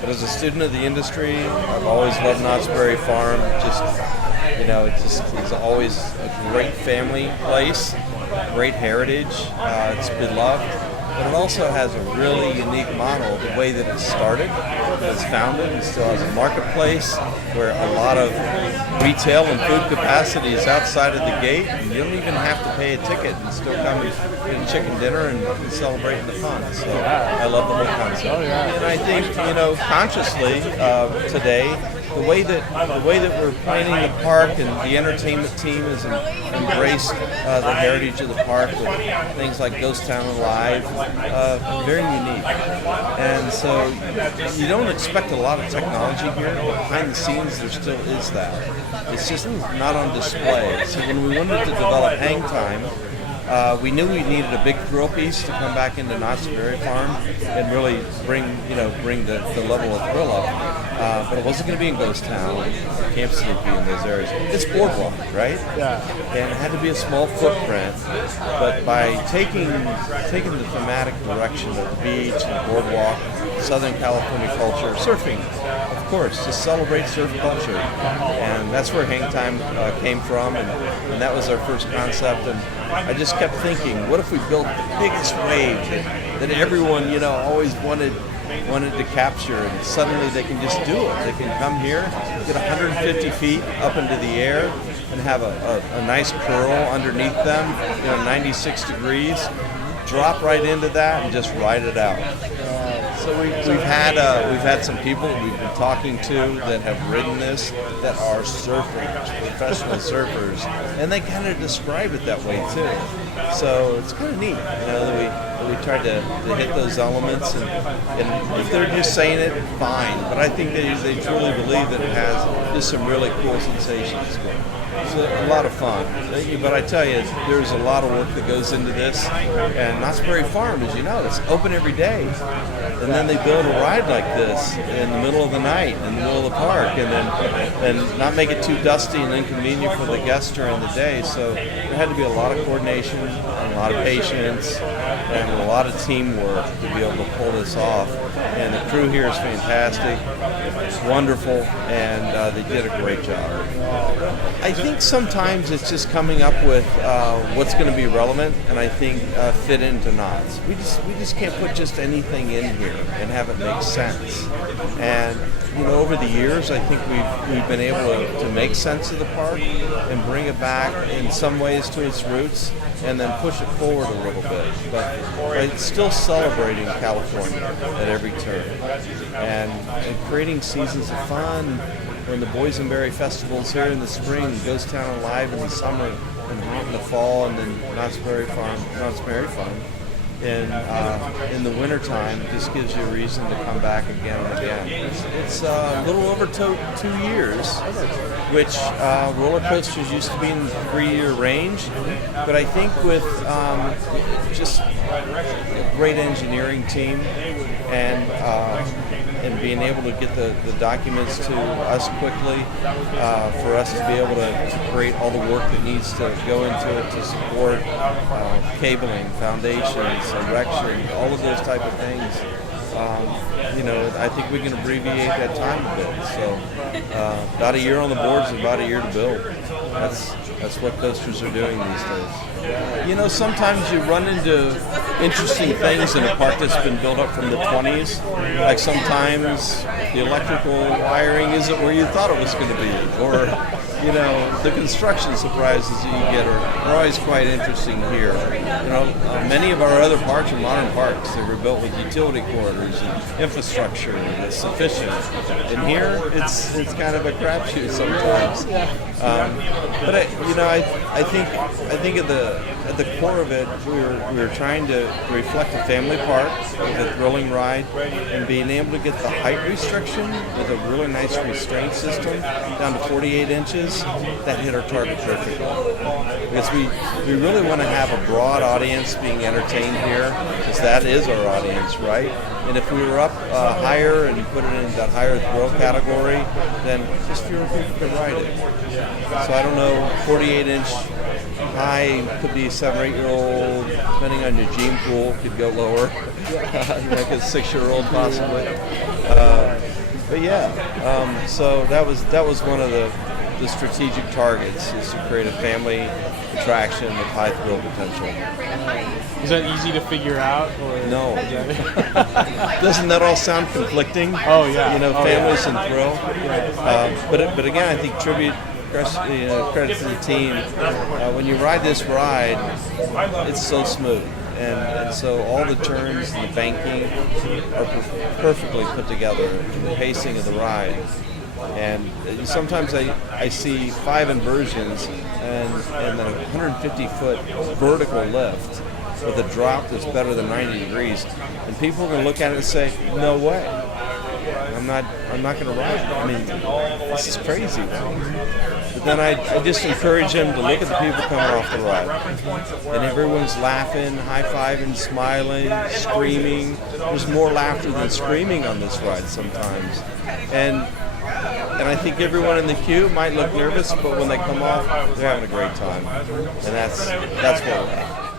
But as a student of the industry, I've always loved Knott's Berry Farm. It's always a great family place, great heritage. It's beloved, but it also has a really unique model. The way that it started, it was founded, and still has a marketplace where a lot of retail and food capacity is outside of the gate, and you don't even have to pay a ticket and still come and get a chicken dinner and celebrate in the pond. So I love the whole concept. And I think, consciously today, the way that we're planning the park and the entertainment team has embraced the heritage of the park with things like Ghost Town Alive, very unique. And so you don't expect a lot of technology here, but behind the scenes there still is that. It's just not on display. So when we wanted to develop Hang Time, we knew we needed a big thrill piece to come back into Knott's Berry Farm and really bring the level of thrill up. But it wasn't going to be in Ghost Town, Camp Sleepy, in those areas. It's boardwalk, right? Yeah. And it had to be a small footprint. But by taking the thematic direction of the beach and boardwalk, Southern California culture, surfing, of course, to celebrate surf culture. And that's where Hang Time came from, and that was our first concept. And I just kept thinking, what if we built the biggest wave that everyone, always wanted to capture, and suddenly they can just do it. They can come here, get 150 feet up into the air, and have a nice curl underneath them, 96 degrees, drop right into that and just ride it out. So we've had some people we've been talking to that have ridden this that are surfers, professional surfers, and they kind of describe it that way too. So it's kind of neat, that we tried to hit those elements, and if they're just saying it, fine. But I think they truly believe that it has just some really cool sensations. It's a lot of fun. But I tell you, there's a lot of work that goes into this. And Knott's Berry Farm, as you know, it's open every day. And then they build a ride like this in the middle of the night, in the middle of the park, and not make it too dusty and inconvenient for the guests during the day. So there had to be a lot of coordination, and a lot of patience, and a lot of teamwork to be able to pull this off. And the crew here is fantastic. It's wonderful, and they did a great job. I think sometimes it's just coming up with what's going to be relevant, and I think fit into Knott's. We just can't put just anything in here and have it make sense. And over the years, I think we've been able to make sense of the park and bring it back in some ways to its roots, and then push it forward a little bit. But it's still celebrating California at every turn, and creating seasons of fun. When the Boysenberry Festival's here in the spring, Ghost Town Alive in the summer, and Haunt in the fall, and then Knott's Berry Farm in the wintertime, just gives you a reason to come back again and again. It's a little over 2 years, which roller coasters used to be in the 3-year range, but I think with just a great engineering team and being able to get the documents to us quickly, for us to be able to create all the work that needs to go into it to support cabling, foundations, erection, all of those type of things. I think we can abbreviate that time a bit. So about a year on the boards and about a year to build. That's what coasters are doing these days. Sometimes you run into interesting things in a park that's been built up from the 20s. Like sometimes the electrical wiring isn't where you thought it was going to be, or the construction surprises that you get are always quite interesting here. Many of our other parks are modern parks. They were built with utility corridors and infrastructure that's sufficient. And here, it's kind of a crapshoot sometimes. But I think at the core of it, we were trying to reflect a family park with a thrilling ride, and being able to get the height restriction with a really nice restraint system down to 48 inches. That hit our target perfectly. Because we really want to have a broad audience being entertained here, because that is our audience, right? And if we were up higher and put it in that higher thrill category, then just fewer people could ride it. So I don't know, 48-inch high could be 7 or 8-year-old, depending on your gene pool, could go lower, like a 6-year-old possibly. But yeah, so that was one of the strategic targets, is to create a family attraction with high thrill potential. Is that easy to figure out? Or No. Doesn't that all sound conflicting? Oh yeah. Families and thrill. But again, I think credit to the team. When you ride this ride, it's so smooth. And so all the turns and the banking are perfectly put together, and the pacing of the ride. And sometimes I see 5 inversions and a 150-foot vertical lift with a drop that's better than 90 degrees, and people are going to look at it and say, "No way, I'm not going to ride it. I mean, this is crazy." But then I just encourage them to look at the people coming off the ride, and everyone's laughing, high-fiving, smiling, screaming. There's more laughter than screaming on this ride sometimes, and I think everyone in the queue might look nervous, but when they come off, they're having a great time, and that's what we're at.